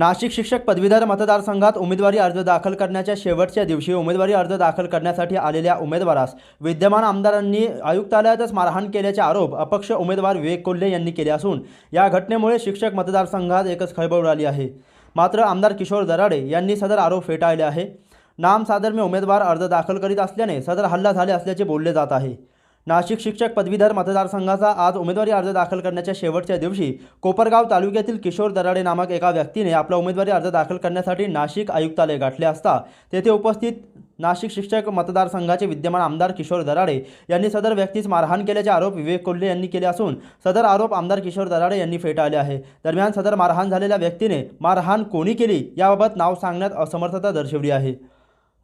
नाशिक शिक्षक पदवीधर मतदारसंघात उमेदवारी अर्ज दाखल करण्याच्या शेवटच्या दिवशी उमेदवारी अर्ज दाखल करण्यासाठी आलेल्या उमेदवारास विद्यमान आमदारांनी आयुक्तालयातच मारहाण केल्याचे आरोप अपक्ष उमेदवार विवेक कोल्हे यांनी केले असून या घटनेमुळे शिक्षक मतदारसंघात एकच खळबळ उडाली आहे। मात्र आमदार किशोर दराडे यांनी सदर आरोप फेटाळले आहे। नामसाधर्म्य उमेदवार अर्ज दाखल करीत असल्याने सदर हल्ला झाले असल्याचे बोलले जात आहे। नाशिक शिक्षक पदवीधर मतदारसंघाचा आज उमेदवारी अर्ज दाखल करण्याच्या शेवटच्या दिवशी कोपरगाव तालुक्यातील किशोर दराडे नामक एका व्यक्तीने आपला उमेदवारी अर्ज दाखल करण्यासाठी नाशिक आयुक्तालय गाठले असता तेथे उपस्थित नाशिक शिक्षक मतदारसंघाचे विद्यमान आमदार किशोर दराडे यांनी सदर व्यक्तीस मारहाण केल्याचे आरोप विवेक कोल्हे यांनी केले असून सदर आरोप आमदार किशोर दराडे यांनी फेटाळले आहे। दरम्यान सदर मारहाण झालेल्या व्यक्तीने मारहाण कोणी केली याबाबत नाव सांगण्यात असमर्थता दर्शवली आहे।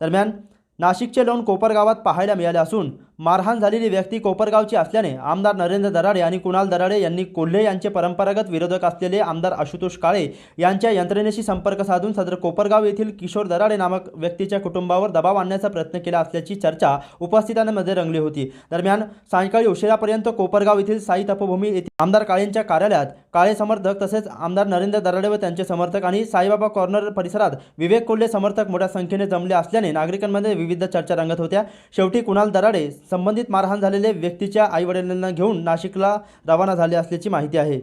दरम्यान नाशिकचे लोण कोपरगावात पाहायला मिळाले असून मारहाण झालेली व्यक्ती कोपरगावची असल्याने आमदार नरेंद्र दराडे आणि कुणाल दराडे यांनी कोल्हे यांचे परंपरागत विरोधक असलेले आमदार आशुतोष काळे यांच्या यंत्रणेशी संपर्क साधून सदर कोपरगाव येथील किशोर दराडे नामक व्यक्तीच्या कुटुंबावर दबाव आणण्याचा प्रयत्न केला असल्याची चर्चा उपस्थितांमध्ये रंगली होती। दरम्यान सायंकाळी उशिरापर्यंत कोपरगाव येथील साई तपोभूमी येथील आमदार काळेंच्या कार्यालयात काळे समर्थक तसेच आमदार नरेंद्र दराडे व त्यांचे समर्थक आणि साईबाबा कॉर्नर परिसरात विवेक कोल्हे समर्थक मोठ्या संख्येने जमले असल्याने नागरिकांमध्ये विविध चर्चा रंगत होत्या। शेवटी कुणाल दराडे संबंधित मारहाण झालेले व्यक्तीच्या आईवडिलांना घेऊन नाशिकला रवाना झाले असल्याची माहिती आहे।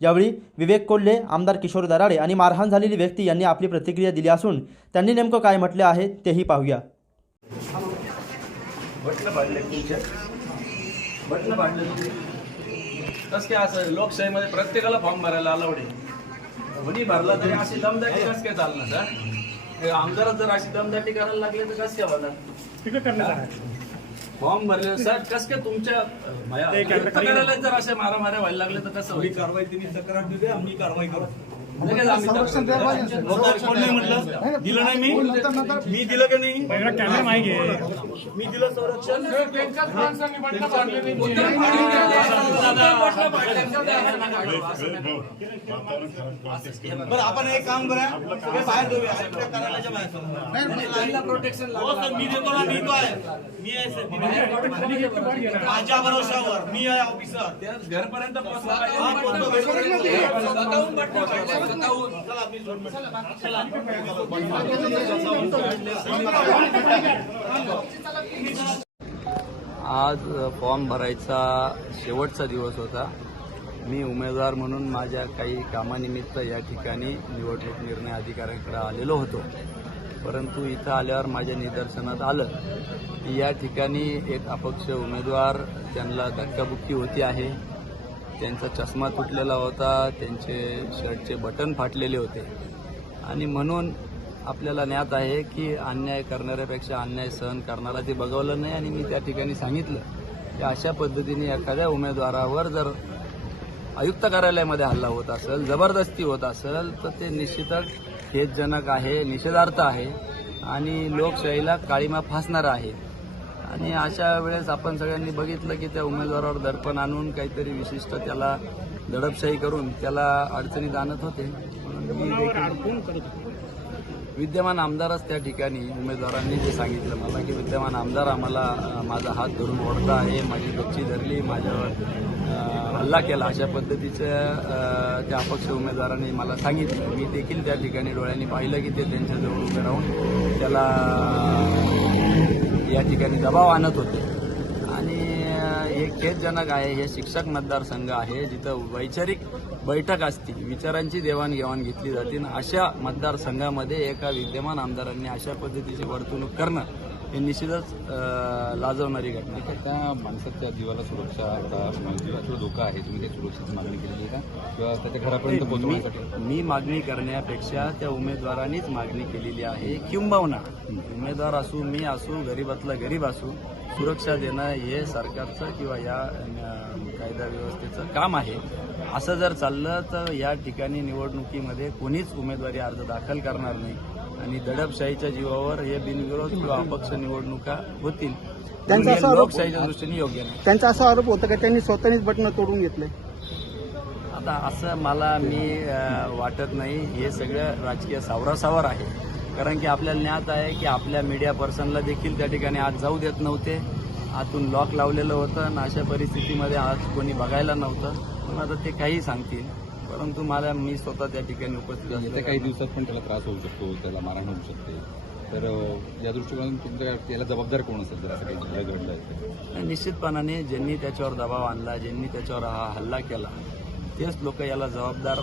यावेळी विवेक कोल्हे, आमदार किशोर दराडे आणि मारहाण झालेली व्यक्ती यांनी आपली प्रतिक्रिया दिली असून त्यांनी नेमकं काय म्हटले आहे तेही पाहूया। कस काय असं लोकशाहीमध्ये प्रत्येकाला फॉर्म भरायला अलाउड आहे। कोणी भरला तरी अशी दमदाटी कस काय चालणार सर? आमदार जर अशी दमदाटी करायला लागले तर कस काय होणार? फॉर्म भरले सर कस काय तुमच्या करायला जर अशा मारामाऱ्या व्हायला लागले तर कसं होईल? कारवाई तुम्ही तक्रार दिली आम्ही कारवाई करू। लगेच आम्ही कोण नाही म्हटलं दिलं नाही मी दिलं का नाही? मी दिलं संरक्षण। बरं आपण एक काम करा बाहेर जाऊया कार्यालयाच्या बाहेर प्रोटेक्शन मी देतो ना मी तो आहे मी आहे सर माझ्या भरोशावर मी आहे ऑफिसर घरपर्यंत पोहोचला आज फॉर्म भरायचा शेवटचा दिवस होता। मी उमेदवार म्हणून माझ्या काही कामानिमित्त या ठिकाणी निवडणूक निर्णय अधिकाऱ्यांकडे आलेलो होतो, परंतु इथं आल्यावर माझ्या निदर्शनात आलं की या ठिकाणी एक अपक्ष उमेदवार त्यांना धक्काबुक्की होती आहे। त्यांचा चष्मा तुटलेला होता, त्यांचे शर्टचे बटन फाटलेले होते आणि म्हणून आपल्याला ज्ञात आहे की अन्याय करणाऱ्यापेक्षा अन्याय सहन करणारा ते बघवलं नाही आणि मी त्या ठिकाणी सांगितलं की अशा पद्धतीने एखाद्या उमेदवारावर जर आयुक्त कार्यालयामध्ये हल्ला होत असेल, जबरदस्ती होत असेल तर ते निश्चितच खेदजनक आहे, निषेधार्थ आहे आणि लोकशाहीला काळीमा फासणारा आहे। आणि अशा वेळेस आपण सगळ्यांनी बघितलं की त्या उमेदवारावर दडपण आणून काहीतरी विशिष्ट त्याला दडपशाही करून त्याला अडचणीत आणत होते। विद्यमान आमदारच त्या ठिकाणी उमेदवारांनी जे सांगितलं मला की विद्यमान आमदार आम्हाला माझा हात धरून ओढता आहे, माझी गच्ची धरली, माझ्यावर हल्ला केला, अशा पद्धतीचं त्या अपक्ष उमेदवारांनी मला सांगितलं। मी देखील त्या ठिकाणी डोळ्यांनी पाहिलं की ते त्यांच्याजवळ उभे राहून त्याला या ठिकाणी दबाव आणत होते आणि हे खेदजनक आहे। हे शिक्षक मतदारसंघ आहे जिथं वैचारिक बैठक असते, विचारांची देवाणघेवाण घेतली जाते। अशा मतदारसंघामध्ये एका विद्यमान आमदारांनी अशा पद्धतीची वर्तणूक करणं हे निश्चितच लाजवणारी घटना आहे। त्या माणसाच्या जीवाला सुरक्षा जीवाचा धोका आहे, तुम्ही त्या सुरक्षेची मागणी केली आहे का किंवा त्याच्या घरापर्यंत पोहोचवण्यासाठी? मी मागणी करण्यापेक्षा त्या उमेदवारांनीच मागणी केलेली आहे। किंबहुना उमेदवार असू, मी असू, गरीबातला गरीब असू, सुरक्षा देणं हे सरकारचं किंवा या कायदा व्यवस्थेचं काम आहे। असं जर चाललं तर या ठिकाणी निवडणुकीमध्ये कोणीच उमेदवारी अर्ज दाखल करणार नाही आणि दडपशाहीच्या जीवावर हे बिनविरोध किंवा अपक्ष निवडणुका होतील। लोकशाहीच्या दृष्टीने योग्य नाही। त्यांचा असा आरोप होता की त्यांनी स्वतःनीच बटणं तोडून घेतले। आता असं मला वाटत नाही, हे सगळं राजकीय सावरासावर आहे। कारण की आपल्याला ज्ञात आहे की आपल्या मीडिया पर्सनला देखील त्या ठिकाणी आज जाऊ देत नव्हते, आतून लॉक लावलेलं होतं आणि अशा परिस्थितीमध्ये आज कोणी बघायला नव्हतं। पण आता ते काही सांगतील, परंतु मी स्वतः त्या ठिकाणी उपस्थित येत्या असल्याने काही दिवसात पण त्याला त्रास होऊ शकतो, त्याला मारहाण होऊ शकते. तर या दृष्टिकोनातून तुमच्या याला जबाबदार कोण असेल जर असं काही घडलं आहे? निश्चितपणाने ज्यांनी त्याच्यावर दबाव आणला, ज्यांनी त्याच्यावर हा हल्ला केला, तेच लोक याला जबाबदार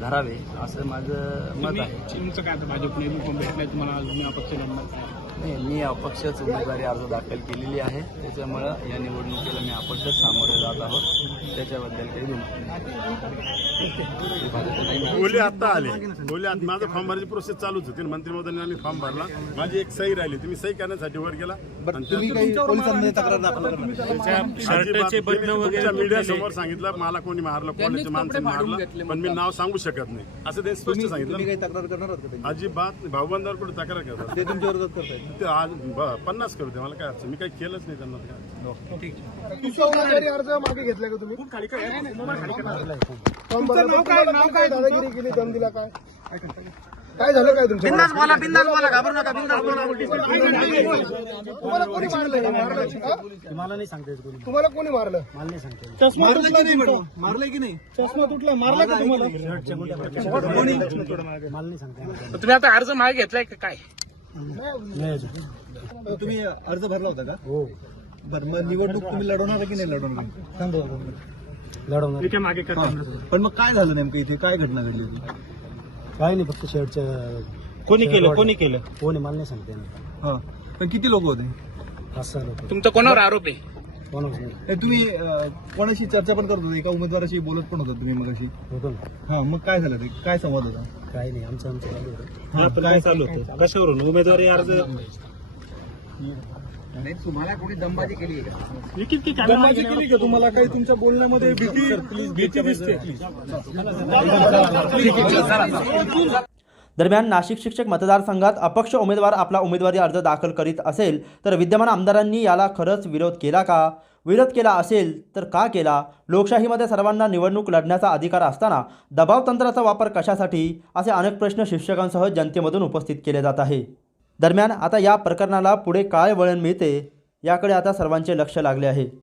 धरावे असं माझं मत आहे. तुमचं काय आता भाजपने भेटलाय तुम्हाला तुम्ही अपक्ष लढणार? नाही, मी अपक्षच उमेदवारी अर्ज दाखल केलेली आहे. त्याच्यामुळं या निवडणुकीला मी अपक्षच सामोरे जात आहोत. त्याच्याबद्दल काही बोले आता आले बोले माझं फॉर्म भरायची प्रोसेस चालूच होती. मंत्री महोदयांनी आम्ही फॉर्म भरला, माझी एक सही राहिली, तुम्ही सही करण्यासाठी वर गेला. मीडिया समोर सांगितलं मला कोणी मारलं, कोणाच्या माणसाने मारलं, पण मी नाव सांगू शकत नाही असं ते स्पष्ट सांगितलं. तक्रार करणार आहात का अजिबात भाऊबंदावर कुठे तक्रार करतात ते तुमच्या विरोधात करतायत? ते आज 50 करू दे, मला काय अडचण, मी काही केलंच नाही त्यांना काय. तुमचा उमेदवारी अर्ज मागे घेतला का तुम्ही? नाव काय दादागिरी केली, दम दिला काय काय झालं काय तुमचं? बिंदास बोला घाबरू नका, बिंदास बोला. तुम्हाला कोणी मारलं? मला नाही सांगता येत कोणी. तुम्हाला कोणी मारलं? मला नाही सांगता येत. चष्मा तुटला नाही मॅडम? मारलंय की नाही? चष्मा तुटला, मारला का तुम्हाला? कोणी? मला नाही सांगता येत. तुम्ही आता अर्ज मागे घेतलाय का काय? तुम्ही अर्ज भरला होता का? हो. बरं, मग निवडणूक तुम्ही लढवणार की नाही लढवणार? लढवणार. मागे पण मग काय झालं नेमकं इथे? काय घटना घडली होती? काय नाही, फक्त शेवटच्या कोणी केलं? कोणी मला नाही सांगते ना. हा, पण किती लोक होते? 5-6 लोक. तुमचा कोणावर आरोप आहे? कोणाच नाही ए, तुम्ही कोणाशी चर्चा पण करत होते? एका उमेदवाराशी बोलत पण होता तुम्ही मगाशी? होतो ना. हा, मग काय झालं ते? काय संवाद होता? काही नाही, आमचं चालू होतं. हा, काय चालू होतं? कशावरून उमेदवारी अर्ज? तुम्हाला कोणी दमबाजी केली आहे का? दमबाजी केली का? तुम्हाला काही तुमच्या बोलण्यामध्ये भीती दिसते? दरम्यान नाशिक शिक्षक मतदारसंघात अपक्ष उमेदवार आपला उमेदवारी अर्ज दाखल करीत असेल तर विद्यमान आमदारांनी याला खरंच विरोध केला का? विरोध केला असेल तर का केला? लोकशाहीमध्ये सर्वांना निवडणूक लढण्याचा अधिकार असताना दबाव तंत्राचा वापर कशासाठी? असे अनेक प्रश्न शिक्षकांसह जनतेमधून उपस्थित केले जात आहे. दरम्यान आता या प्रकरणाला पुढे काय वळण मिळते याकडे आता सर्वांचे लक्ष लागले आहे.